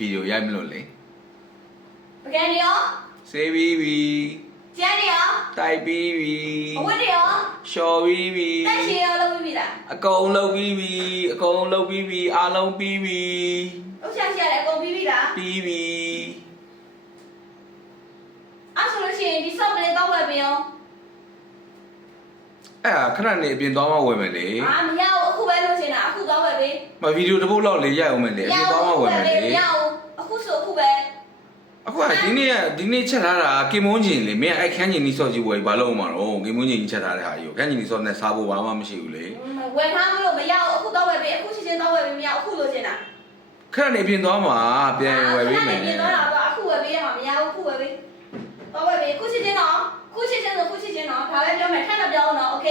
video ရိုက်မလို့လေ ပကံရော စေးပြီးပြီ ကျန်းရော တိုက်ပြီးပြီ အဝတ်ရော လျှော်ပြီးပြီ တက်ရှင်ရောလုပ်ပြီးပြီလား အကုန်လုပ်ပြီးပြီအကုန်လုပ်ပြီးပြီအားလုံးပြီးပြီ ဥစ္စာရှိရတယ်အကုန်ပြီးပြီလား ပြီးပြီ အဲ့ဆိုလို့ရှိရင်ဒီဆော့ကလေးတော့ဝယ်ပေးအောင် အဲ့ဒါခဏနေအပြင်သွားမှဝယ်မယ်လေ အာမရဘူးအခုပဲလို့ရှင်တာအခုတော့ဝယ်ပေး မဗီဒီယိုတစ်ပုတ်လောက်လေးရိုက်အောင်မယ်လေအပြင်သွားမှဝယ်မယ်လေ မရဘူးအခုဆိုအခုပဲ အခုကဒီနေ့ချက်ထားတာကင်မွန်းကျင်လေမင်းအဲ့ခန်းကျင်နီဆော့ကြီးဝယ်ဘာလို့မှာတော့ကင်မွန်းကျင်ကြီးချက်ထားတဲ့ဟာကြီးကိုခန်းကျင်နီဆော့နဲ့စားဖို့ဘာမှမရှိဘူးလေ ဝယ်ထားမလို့မရဘူးအခုတော့ဝယ်ပေးအခုချင်းချင်းတော့ဝယ်ပေးမရအခုလို့ရှင်တာ ခဏနေအပြင်သွားမှာပြန်ဝယ်ပေးမယ် ပြင်တော့တော့အခုဝယ်ပေးရမှာမရဘူးအခုဝယ်ပေးတော့ဝယ်ပေးအခုချင်းချင်းတော့အခုချင်းချင်းဆိုအခုချင်းချင်းတော့ဒါပဲပြောမယ်ထပ်တော့ပြောအောင်တော့โอเค